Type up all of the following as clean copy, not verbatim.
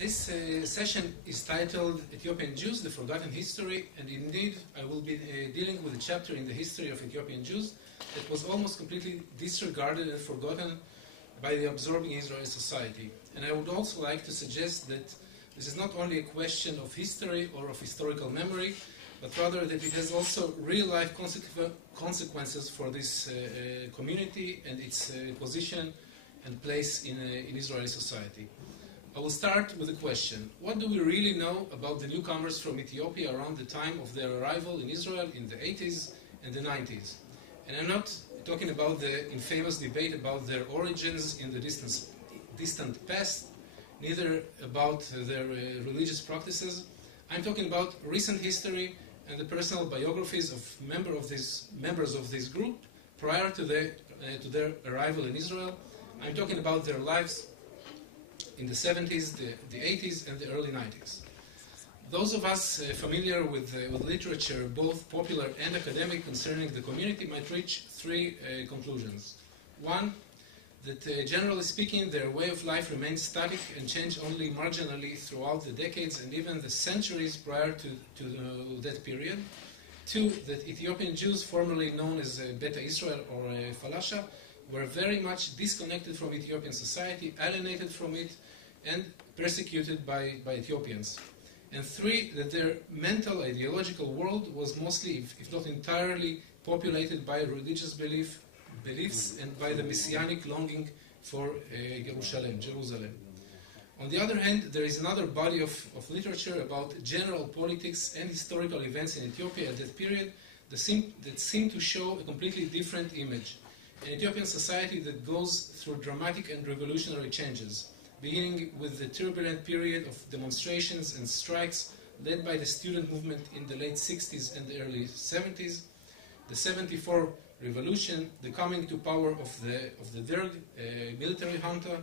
This session is titled Ethiopian Jews, The Forgotten History, and indeed I will be dealing with a chapter in the history of Ethiopian Jews that was almost completely disregarded and forgotten by the absorbing Israeli society. And I would also like to suggest that this is not only a question of history or of historical memory, but rather that it has also real-life consequences for this community and its position and place in Israeli society. I will start with a question. What do we really know about the newcomers from Ethiopia around the time of their arrival in Israel in the 80s and the 90s? And I'm not talking about the infamous debate about their origins in the distant past, neither about their religious practices. I'm talking about recent history and the personal biographies of members of this group prior to their arrival in Israel. I'm talking about their lives in the 70s, the 80s, and the early 90s. Those of us familiar with literature, both popular and academic, concerning the community might reach three conclusions. One, that generally speaking, their way of life remains static and changed only marginally throughout the decades and even the centuries prior to that period. Two, that Ethiopian Jews, formerly known as Beta Israel or Falasha, were very much disconnected from Ethiopian society, alienated from it, and persecuted by Ethiopians. And three, that their mental, ideological world was mostly, if not entirely, populated by religious beliefs and by the messianic longing for Jerusalem. On the other hand, there is another body of literature about general politics and historical events in Ethiopia at that period that seem to show a completely different image. An Ethiopian society that goes through dramatic and revolutionary changes, beginning with the turbulent period of demonstrations and strikes led by the student movement in the late 60s and the early 70s, the 74 revolution, the coming to power of the Derg military junta,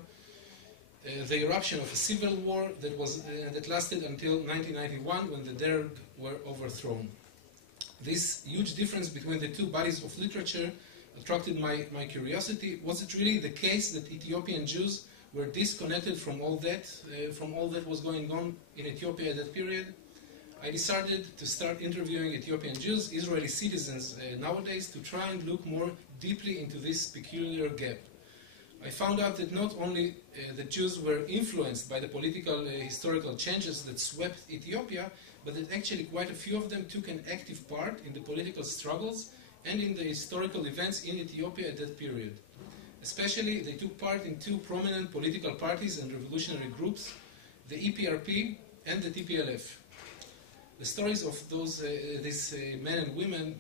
the eruption of a civil war that lasted until 1991 when the Derg were overthrown. This huge difference between the two bodies of literature attracted my curiosity. Was it really the case that Ethiopian Jews were disconnected from all that was going on in Ethiopia at that period? I decided to start interviewing Ethiopian Jews, Israeli citizens nowadays, to try and look more deeply into this peculiar gap. I found out that not only the Jews were influenced by the political historical changes that swept Ethiopia, but that actually quite a few of them took an active part in the political struggles and in the historical events in Ethiopia at that period. Especially, they took part in two prominent political parties and revolutionary groups, the EPRP and the TPLF. The stories of these men and women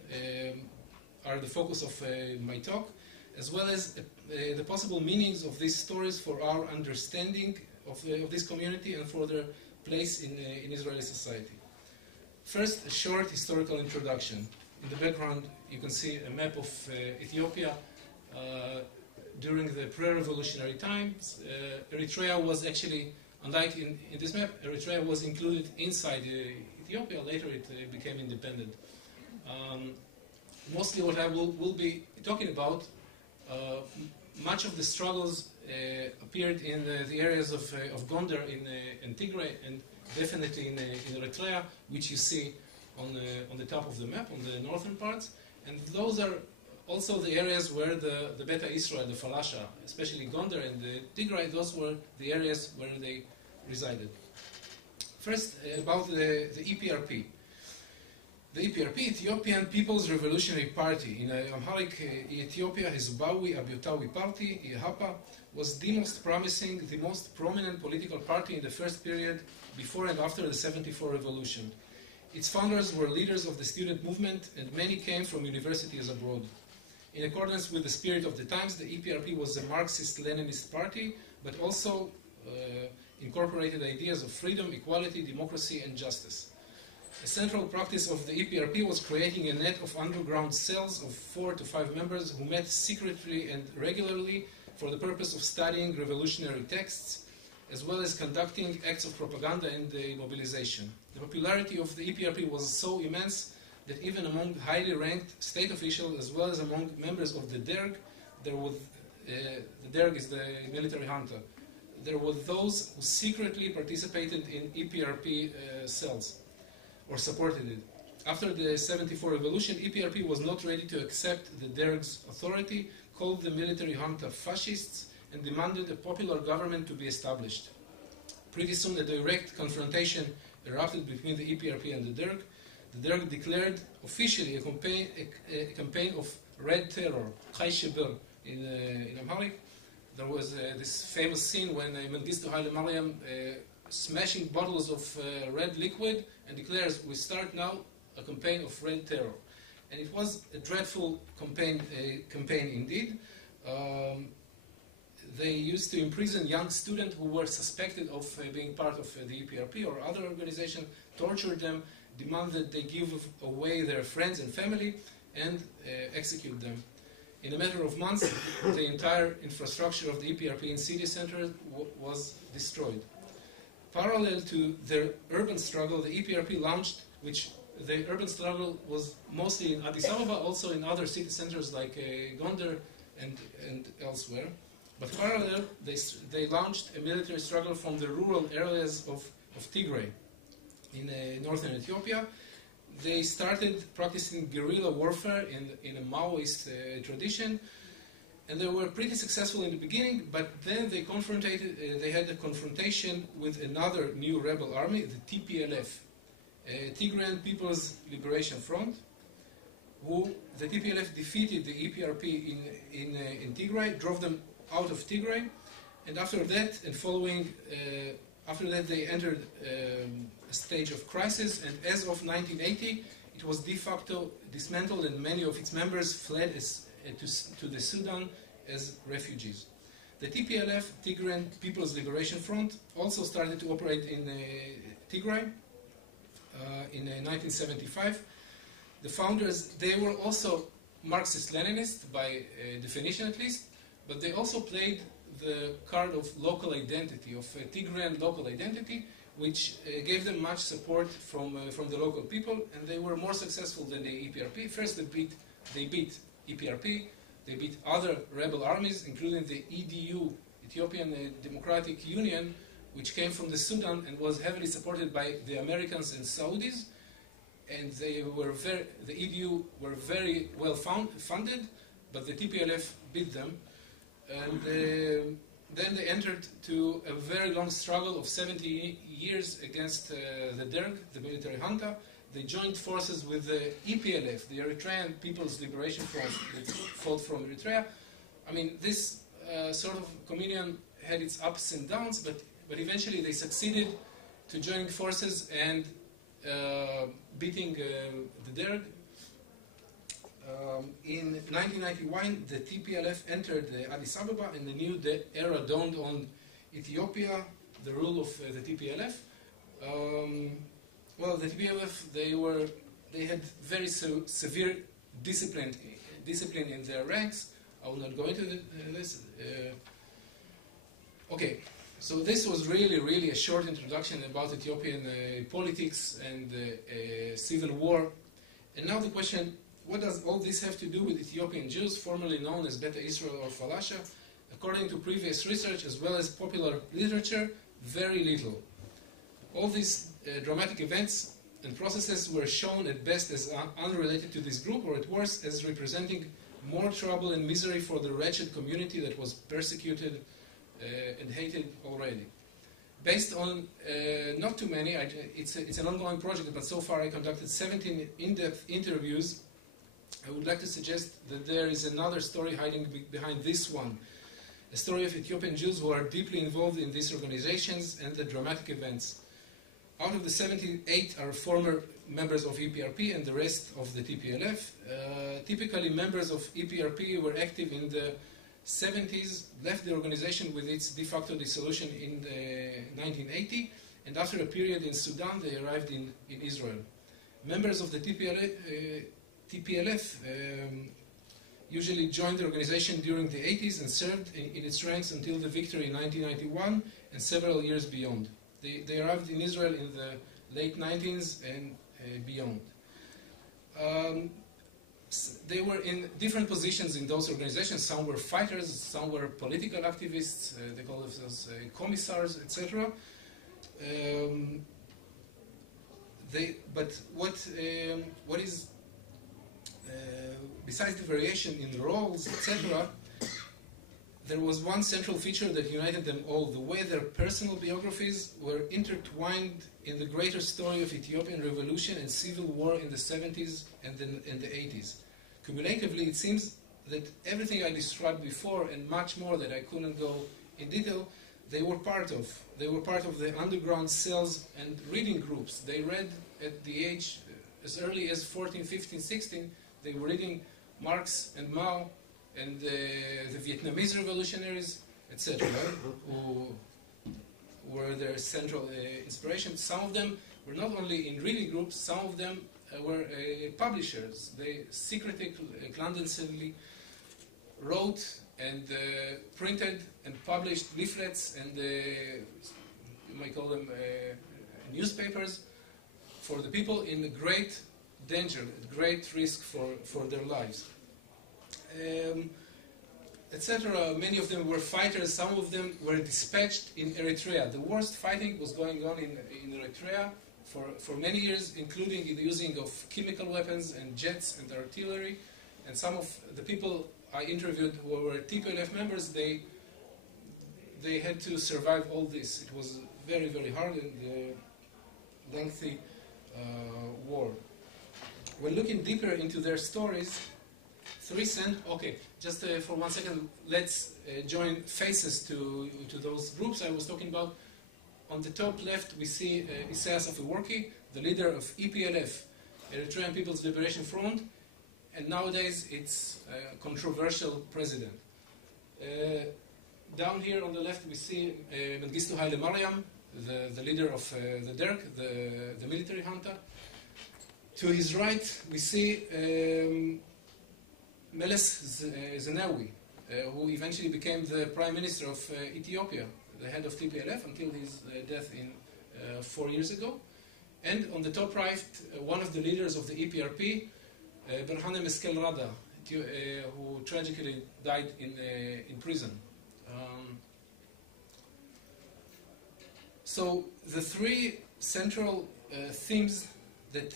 are the focus of my talk, as well as the possible meanings of these stories for our understanding of this community and for their place in Israeli society. First, a short historical introduction. In the background, you can see a map of Ethiopia during the pre-revolutionary times. Eritrea was actually, unlike in this map, Eritrea was included inside Ethiopia. Later it became independent. Mostly what I will be talking about, much of the struggles appeared in the areas of Gondar in Tigray, and definitely in Eritrea, which you see on the top of the map, on the northern parts. And those are also the areas where the Beta Israel, the Falasha, especially Gondar and the Tigray, those were the areas where they resided. First, about the EPRP. The EPRP, Ethiopian People's Revolutionary Party, in Amharic, Ethiopia Hizbawi Abiotawi Party, EHAPA, was the most promising, the most prominent political party in the first period before and after the 74 revolution. Its founders were leaders of the student movement, and many came from universities abroad. In accordance with the spirit of the times, the EPRP was a Marxist-Leninist party, but also incorporated ideas of freedom, equality, democracy, and justice. A central practice of the EPRP was creating a net of underground cells of 4 to 5 members who met secretly and regularly for the purpose of studying revolutionary texts, as well as conducting acts of propaganda and mobilization. The popularity of the EPRP was so immense that even among highly ranked state officials, as well as among members of the Derg, the Derg is the military junta, there were those who secretly participated in EPRP cells or supported it. After the 74 revolution, EPRP was not ready to accept the Derg's authority, called the military junta fascists, and demanded a popular government to be established. Pretty soon a direct confrontation erupted between the EPRP and the Derg. The Derg declared officially a campaign of red terror, in Amharic. There was this famous scene when Mengistu Haile Mariam smashing bottles of red liquid and declares, "We start now a campaign of red terror." And it was a dreadful campaign indeed. They used to imprison young students who were suspected of being part of the EPRP or other organization, tortured them, demand that they give away their friends and family, and execute them. In a matter of months, the entire infrastructure of the EPRP in city centers was destroyed. Parallel to their urban struggle, the EPRP launched, which the urban struggle was mostly in Addis Ababa, also in other city centers like Gondar and elsewhere. But parallel, they launched a military struggle from the rural areas of Tigray in northern Ethiopia. They started practicing guerrilla warfare in a Maoist tradition, and they were pretty successful in the beginning, but then they had a confrontation with another new rebel army, the TPLF, Tigrayan People's Liberation Front, who the TPLF defeated the EPRP in Tigray, drove them out of Tigray, and after that, they entered a stage of crisis, and as of 1980, it was de facto dismantled, and many of its members fled to the Sudan as refugees. The TPLF, Tigrayan People's Liberation Front, also started to operate in Tigray in 1975. The founders, they were also Marxist-Leninists by definition at least, but they also played the card of local identity, of Tigrayan local identity, which gave them much support from the local people, and they were more successful than the EPRP. First, they beat EPRP, they beat other rebel armies, including the EDU, Ethiopian Democratic Union, which came from the Sudan and was heavily supported by the Americans and Saudis, and the EDU were very well funded, but the TPLF beat them. And then they entered to a very long struggle of 70 years against the Derg, the military junta. They joined forces with the EPLF, the Eritrean People's Liberation Front, that fought from Eritrea. I mean, this sort of communion had its ups and downs, but eventually they succeeded to join forces and beating the Derg. In 1991, the TPLF entered Addis Ababa, and the new era dawned on Ethiopia, the rule of the TPLF. Well, the TPLF, they had very severe discipline in their ranks. I will not go into this. Okay, so this was really a short introduction about Ethiopian politics and civil war. And now the question, what does all this have to do with Ethiopian Jews, formerly known as Beta Israel or Falasha? According to previous research as well as popular literature, very little. All these dramatic events and processes were shown at best as unrelated to this group, or at worst as representing more trouble and misery for the wretched community that was persecuted and hated already. Based on not too many, it's an ongoing project, but so far I conducted 17 in-depth interviews. I would like to suggest that there is another story hiding behind this one, a story of Ethiopian Jews who are deeply involved in these organizations and the dramatic events. Out of the 78 are former members of EPRP and the rest of the TPLF. Typically, members of EPRP were active in the 70s, left the organization with its de facto dissolution in 1980, and after a period in Sudan, they arrived in Israel. Members of the TPLF usually joined the organization during the 80s and served in its ranks until the victory in 1991 and several years beyond. They arrived in Israel in the late 90s and beyond. they were in different positions in those organizations. Some were fighters, some were political activists, they call themselves commissars, etc. But what is, besides the variation in roles, etc., there was one central feature that united them all: the way their personal biographies were intertwined in the greater story of Ethiopian revolution and civil war in the 70s and the 80s. Cumulatively, it seems that everything I described before and much more that I couldn't go in detail, they were part of. They were part of the underground cells and reading groups. They read at the age as early as 14, 15, 16. They were reading Marx and Mao and the Vietnamese revolutionaries, etc., who were their central inspiration. Some of them were not only in reading groups, some of them were publishers. They secretly, clandestinely wrote and printed and published leaflets and you might call them newspapers for the people in great danger, great risk for their lives. Etc. Many of them were fighters, some of them were dispatched in Eritrea. The worst fighting was going on in Eritrea for many years, including the using of chemical weapons and jets and artillery. And some of the people I interviewed who were TPLF members, they had to survive all this. It was very, very hard and lengthy war. When looking deeper into their stories, just for 1 second, let's join faces to those groups I was talking about. On the top left, we see Isaias Afewerki, the leader of EPLF, Eritrean People's Liberation Front, and nowadays it's a controversial president. Down here on the left, we see Mengistu Haile Mariam, the leader of the Derg, the military junta. To his right, we see Meles Zenawi, who eventually became the Prime Minister of Ethiopia, the head of TPLF, until his death 4 years ago. And on the top right, one of the leaders of the EPRP, Berhane Meskel Rada, who tragically died in prison. So the three central themes that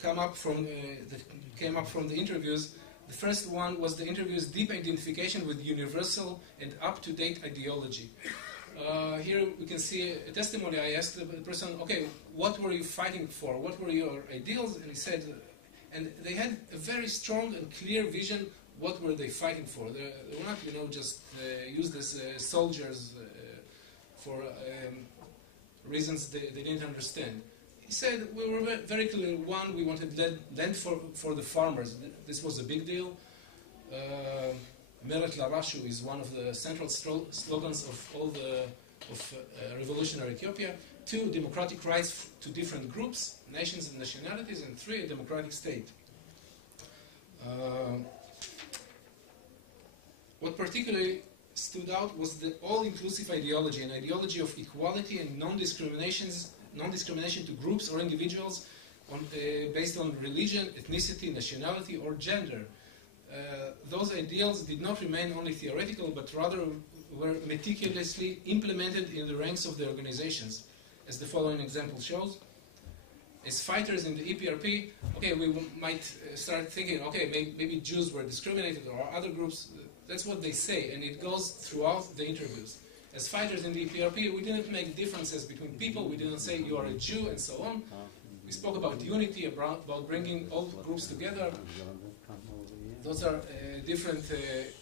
came up from the interviews. The first one was the interview's deep identification with universal and up-to-date ideology. Here we can see a testimony. I asked the person, okay, what were you fighting for? What were your ideals? And he said, and they had a very strong and clear vision. What were they fighting for? They were not, just used as soldiers for reasons they didn't understand. He said, we were very clear. One, we wanted land for the farmers. This was a big deal. Meret Larashu is one of the central slogans of all of revolutionary Ethiopia. 2, democratic rights to different groups, nations and nationalities. And 3, a democratic state. What particularly stood out was the all-inclusive ideology, an ideology of equality and non-discrimination to groups or individuals based on religion, ethnicity, nationality, or gender. Those ideals did not remain only theoretical, but rather were meticulously implemented in the ranks of the organizations, as the following example shows. As fighters in the EPRP, we might start thinking, maybe Jews were discriminated or other groups. That's what they say, and it goes throughout the interviews. As fighters in the EPRP, we didn't make differences between people. We didn't say you are a Jew and so on. We spoke about unity, about bringing all groups together. Those are different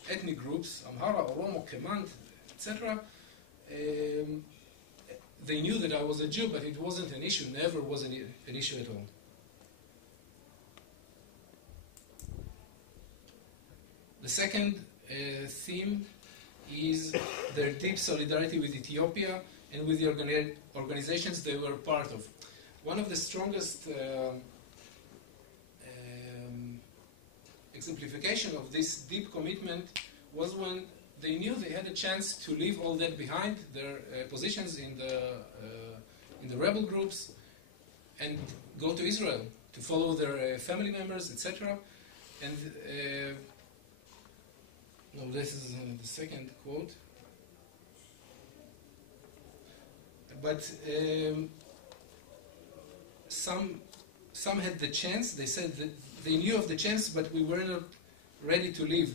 ethnic groups, Amhara, Oromo, Kemant, etc. They knew that I was a Jew, but it wasn't an issue, never was an issue at all. The second theme is their deep solidarity with Ethiopia and with the organizations they were part of. One of the strongest exemplification of this deep commitment was when they knew they had a chance to leave all that behind, their positions in the rebel groups, and go to Israel to follow their family members, etc. And no, this is the second quote. But some had the chance. They said that they knew of the chance, but we were not ready to leave.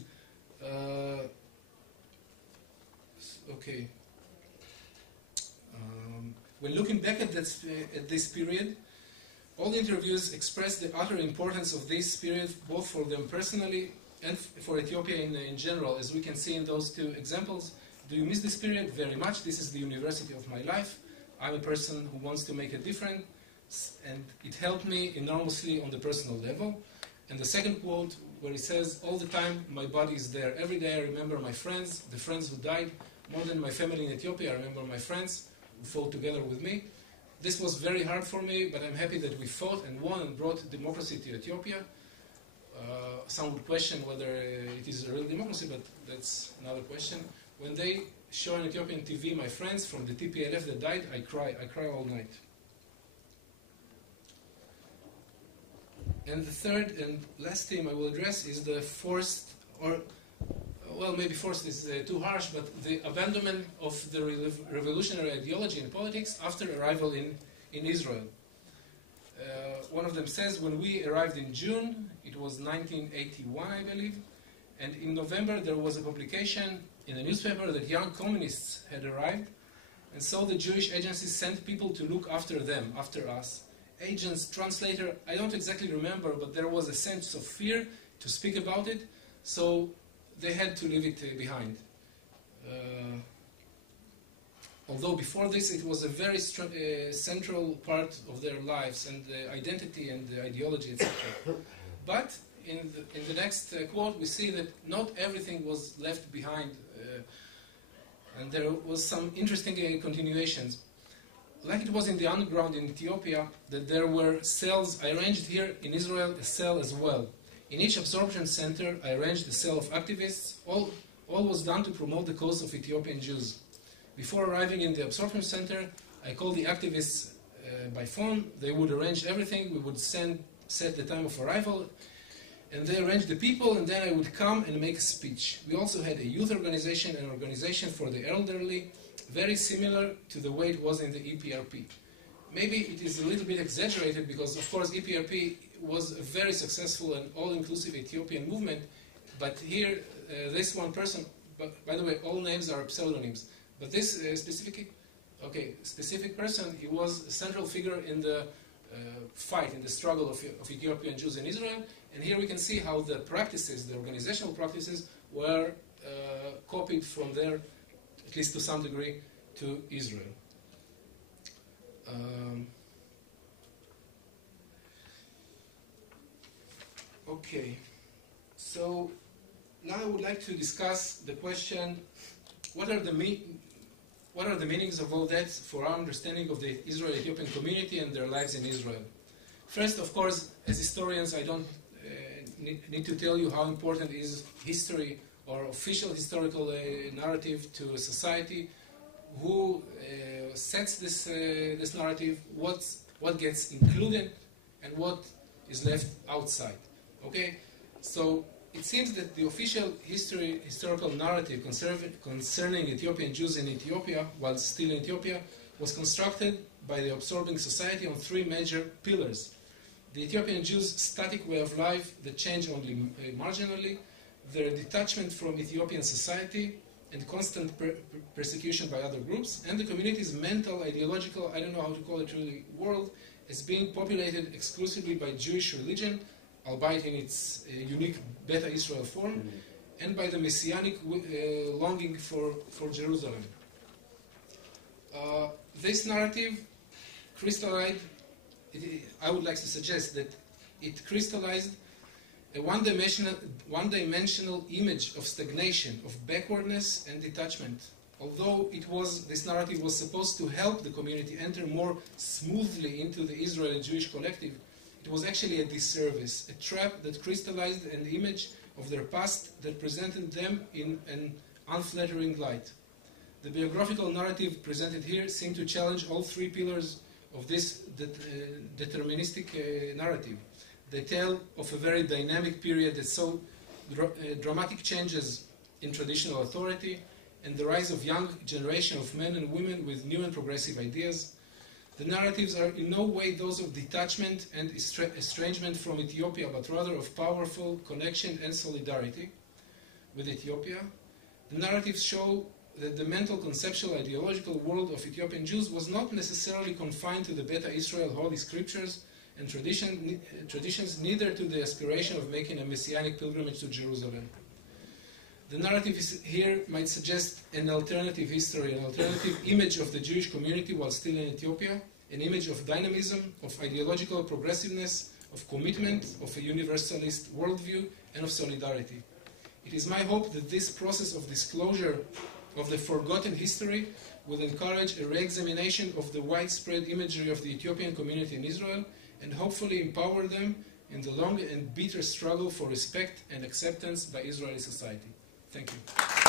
Okay. When looking back at this period, all the interviews express the utter importance of this period, both for them personally and for Ethiopia in general. As we can see in those two examples, do you miss this period? Very much. This is the university of my life. I'm a person who wants to make a difference, and it helped me enormously on the personal level. And the second quote, where he says, all the time my body is there. Every day I remember my friends, the friends who died. More than my family in Ethiopia, I remember my friends who fought together with me. This was very hard for me, but I'm happy that we fought and won and brought democracy to Ethiopia. Some would question whether it is a real democracy, but that's another question. When they show on Ethiopian TV my friends from the TPLF that died, I cry all night. And the third and last theme I will address is the forced, or well, maybe forced is too harsh, but the abandonment of the revolutionary ideology in politics after arrival in Israel. One of them says, when we arrived in June, it was 1981, I believe, and in November there was a publication in a newspaper that young communists had arrived, and so the Jewish agencies sent people to look after them, after us. Agents, translator, I don't exactly remember, but there was a sense of fear to speak about it, so they had to leave it behind. Although before this it was a very central part of their lives and the identity and the ideology, etc. But in the next quote we see that not everything was left behind, and there was some interesting continuations. Like it was in the underground in Ethiopia, that there were cells. I arranged here in Israel a cell as well. In each absorption center, I arranged a cell of activists. All was done to promote the cause of Ethiopian Jews. Before arriving in the absorption center, I called the activists by phone. They would arrange everything. We would set the time of arrival, and they arranged the people, and then I would come and make a speech. We also had a youth organization, an organization for the elderly, very similar to the way it was in the EPRP. Maybe it is a little bit exaggerated because, of course, EPRP was a very successful and all-inclusive Ethiopian movement, but here, this one person, by the way, all names are pseudonyms, but this specific person, he was a central figure in the fight, in the struggle of Ethiopian Jews in Israel, and here we can see how the practices, the organizational practices, were copied from there, at least to some degree, to Israel. Okay, so now I would like to discuss the question, what are the meanings of all that for our understanding of the Israel-Ethiopian community and their lives in Israel? First, of course, as historians, I don't need to tell you how important is history or official historical narrative to a society, who sets this narrative, what gets included, and what is left outside. Okay, so it seems that the official historical narrative concerning Ethiopian Jews in Ethiopia, while still in Ethiopia, was constructed by the absorbing society on three major pillars: the Ethiopian Jews' static way of life that changed only marginally, their detachment from Ethiopian society, and constant persecution by other groups, and the community's mental, ideological, I don't know how to call it really, world, as being populated exclusively by Jewish religion, albeit in its unique Beta Israel form, and by the messianic longing for Jerusalem. This narrative crystallized, I would like to suggest that it crystallized a one-dimensional image of stagnation, of backwardness and detachment. Although this narrative was supposed to help the community enter more smoothly into the Israeli Jewish collective, it was actually a disservice, a trap that crystallized an image of their past that presented them in an unflattering light. The biographical narrative presented here seemed to challenge all three pillars of this deterministic narrative. They tell of a very dynamic period that saw dramatic changes in traditional authority and the rise of young generation of men and women with new and progressive ideas. The narratives are in no way those of detachment and estrangement from Ethiopia, but rather of powerful connection and solidarity with Ethiopia. The narratives show that the mental, conceptual, ideological world of Ethiopian Jews was not necessarily confined to the Beta Israel holy scriptures and traditions, neither to the aspiration of making a messianic pilgrimage to Jerusalem. The narrative here might suggest an alternative history, an alternative image of the Jewish community while still in Ethiopia, an image of dynamism, of ideological progressiveness, of commitment, of a universalist worldview, and of solidarity. It is my hope that this process of disclosure of the forgotten history will encourage a re-examination of the widespread imagery of the Ethiopian community in Israel and hopefully empower them in the long and bitter struggle for respect and acceptance by Israeli society. Thank you.